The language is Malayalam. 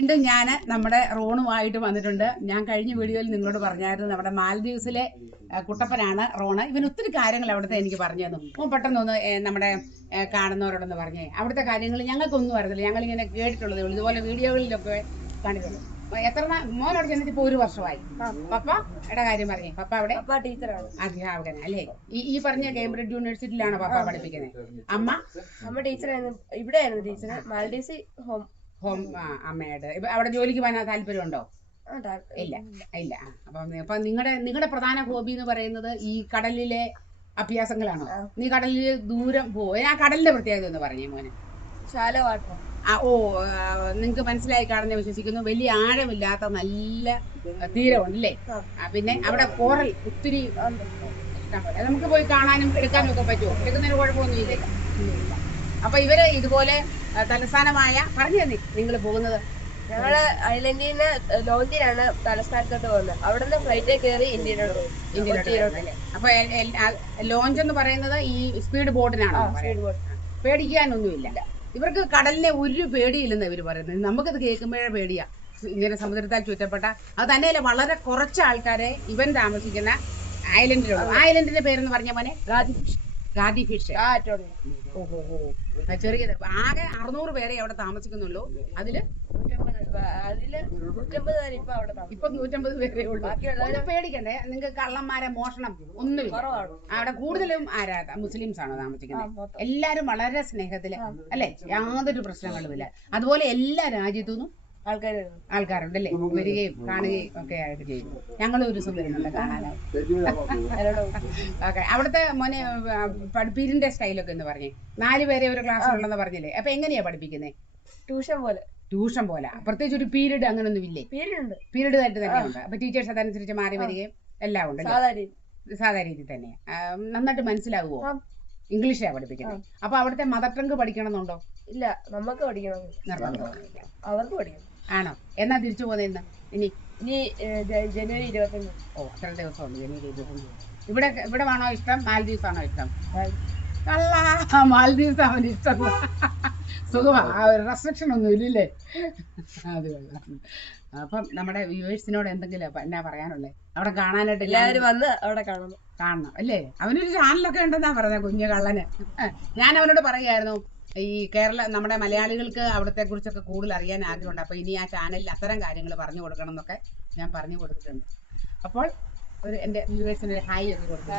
വീണ്ടും ഞാൻ നമ്മുടെ റോണുമായിട്ട് വന്നിട്ടുണ്ട്. ഞാൻ കഴിഞ്ഞ വീഡിയോയിൽ നിങ്ങളോട് പറഞ്ഞായിരുന്നു നമ്മുടെ മാൽദീവ്സിലെ കുട്ടപ്പനാണ് റോണ്. ഇവൻ ഒത്തിരി കാര്യങ്ങൾ അവിടുത്തെ എനിക്ക് പറഞ്ഞു തന്നു. അപ്പോൾ പെട്ടെന്നൊന്ന് നമ്മുടെ കാണുന്നവരോടൊന്ന് പറഞ്ഞേ. അവിടുത്തെ കാര്യങ്ങൾ ഞങ്ങൾക്കൊന്നും അറിയില്ല, ഞങ്ങളിങ്ങനെ കേട്ടിട്ടുള്ളതേ ഉള്ളൂ, ഇതുപോലെ വീഡിയോകളിലൊക്കെ കണ്ടിട്ടുള്ളൂ. എത്ര മോനോട് ചെന്നിട്ട് ഇപ്പോൾ 1 വർഷമായി. പപ്പയുടെ കാര്യം പറഞ്ഞേ. പപ്പ അവിടെ ടീച്ചറാണ്, അധ്യാപകൻ അല്ലേ? ഈ പറഞ്ഞ കേംബ്രിഡ്ജ് യൂണിവേഴ്സിറ്റിയിലാണോ പപ്പ പഠിപ്പിക്കുന്നത്? അമ്മ ടീച്ചറായിരുന്നു, ഇവിടെയായിരുന്നു ടീച്ചർ. മാൽഡീവ്സ് ഹോം അമ്മയുടെ അവിടെ ജോലിക്ക് പോകാൻ താല്പര്യമുണ്ടോ? ഇല്ല ഇല്ല. അപ്പൊ നിങ്ങളുടെ പ്രധാന ഹോബി എന്ന് പറയുന്നത് ഈ കടലിലെ അഭ്യാസങ്ങളാണോ? നീ കടലിൽ ദൂരം പോയി ആ കടലിന്റെ പ്രത്യേകത ഒന്ന് പറഞ്ഞേ മോനെ. Shallow water. നിങ്ങക്ക് മനസ്സിലായി കാണുന്ന വിശ്വസിക്കുന്നു. വലിയ ആഴമില്ലാത്ത നല്ല തീരമുണ്ടല്ലേ? പിന്നെ അവിടെ കോറൽ ഒത്തിരി ഇഷ്ടംപോലെ നമുക്ക് പോയി കാണാനും എടുക്കാനും ഒക്കെ പറ്റുമോ? എടുക്കുന്നതിന് കുഴപ്പമൊന്നും ഇല്ല. അപ്പൊ ഇവര് ഇതുപോലെ തലസ്ഥാനമായ പറഞ്ഞു തന്നെ നിങ്ങൾ പോകുന്നത്. ഞങ്ങള് ഐലൻഡിൽ നിന്ന് ലോഞ്ചിലാണ് തലസ്ഥാനത്തോട്ട് പോകുന്നത്. അവിടെ നിന്ന് ഫ്ലൈറ്റ് കയറി ഇന്ത്യയിലോട്ട്. അപ്പൊ ലോഞ്ച് എന്ന് പറയുന്നത് ഈ സ്പീഡ് ബോട്ടിനാണോ? പേടിക്കാനൊന്നുമില്ല. ഇവർക്ക് കടലിനെ ഒരു പേടിയില്ലെന്ന് ഇവർ പറയുന്നത്. നമുക്കത് കേൾക്കുമ്പോഴേ പേടിയാ. ഇങ്ങനെ സമുദ്രത്താൽ ചുറ്റപ്പെട്ട അത് തന്നെയല്ല, വളരെ കുറച്ച് ആൾക്കാരെ ഇവൻ താമസിക്കുന്ന ഐലൻഡിലുള്ളൂ. ആ ഐലൻഡിന്റെ പേരെന്ന് പറഞ്ഞ പോലെ ഗാദി ഫിഷ്. ചെറിയത്. ആകെ 600 പേരെ അവിടെ താമസിക്കുന്നുള്ളൂ. അതില് 150 പേരേ ഉള്ളൂ. പേടിക്കണ്ടേ നിങ്ങൾക്ക്? കള്ളന്മാരെ, മോഷണം ഒന്നുമില്ല അവിടെ. കൂടുതലും മുസ്ലിംസ് ആണോ താമസിക്കുന്നത്? എല്ലാരും വളരെ സ്നേഹത്തില് അല്ലെ? യാതൊരു പ്രശ്നങ്ങളുമില്ല. അതുപോലെ എല്ലാ രാജ്യത്തുനിന്നും ആൾക്കാരുണ്ടല്ലേ? വരികയും കാണുകയും ഒക്കെ ആയിട്ട് ചെയ്യും. ഞങ്ങളും ഒരു ദിവസം വരുന്നുണ്ട് കാണാനായിട്ട്. ഓക്കെ. അവിടുത്തെ മോനെ പഠിപ്പീരിന്റെ സ്റ്റൈലൊക്കെ എന്ന് പറഞ്ഞേ. 4 പേരെ ഒരു ക്ലാസ്സിലുണ്ടെന്ന് പറഞ്ഞില്ലേ? അപ്പൊ എങ്ങനെയാ പഠിപ്പിക്കുന്നത്? ട്യൂഷൻ പോലെ. പ്രത്യേകിച്ച് ഒരു പീരീഡ് അങ്ങനൊന്നും ഇല്ലേ? പീരീഡ് ആയിട്ട് തന്നെയുണ്ട്. അപ്പൊ ടീച്ചേഴ്സ് അതനുസരിച്ച് മാറി വരികയും എല്ലാം ഉണ്ട്. സാധാ രീതി തന്നെ. നന്നായിട്ട് മനസ്സിലാകുമോ? ഇംഗ്ലീഷാ പഠിപ്പിക്കുന്നത്. അപ്പൊ അവിടുത്തെ മദർ ടങ്ക് പഠിക്കണമെന്നുണ്ടോ? ഇല്ല, നമുക്ക് പഠിക്കണം. അവർക്ക് പഠിക്കണം. ആണോ? എന്നാ തിരിച്ചു പോകുന്നത്? ഇനി ജനുവരി 25. അത്ര ദിവസമുണ്ട്. ജനുവരി 25. ഇവിടെ ആണോ ഇഷ്ടം? മാൽദീവ്സ് ആണോ ഇഷ്ടം? മാൽദീവ്സ് അവന് ഇഷ്ടം. സുഖമാ, റെസ്ട്രിക്ഷൻ ഒന്നും ഇല്ലേ? അത് അപ്പം നമ്മുടെ വ്യൂവേഴ്സിനോട് എന്തെങ്കിലും എന്നാ പറയാനുള്ളത്? അവിടെ കാണാനായിട്ട് എല്ലാവരും വന്ന് അവിടെ കാണണം അല്ലേ? അവനൊരു ചാനലൊക്കെ ഉണ്ടെന്നാ പറഞ്ഞ കുഞ്ഞു കള്ളന്. ഞാൻ അവനോട് പറയായിരുന്നു, ഈ നമ്മുടെ മലയാളികൾക്ക് അവിടത്തെ കുറിച്ചൊക്കെ കൂടുതൽ അറിയാൻ ആഗ്രഹമുണ്ട്. അപ്പൊ ഇനി ആ ചാനലിൽ അത്തരം കാര്യങ്ങൾ പറഞ്ഞു കൊടുക്കണം എന്നൊക്കെ ഞാൻ പറഞ്ഞു കൊടുത്തിട്ടുണ്ട്. അപ്പോൾ എന്റെ വ്യൂവേഴ്സിന് ഹായ് ഒക്കെ കൊടുത്തു.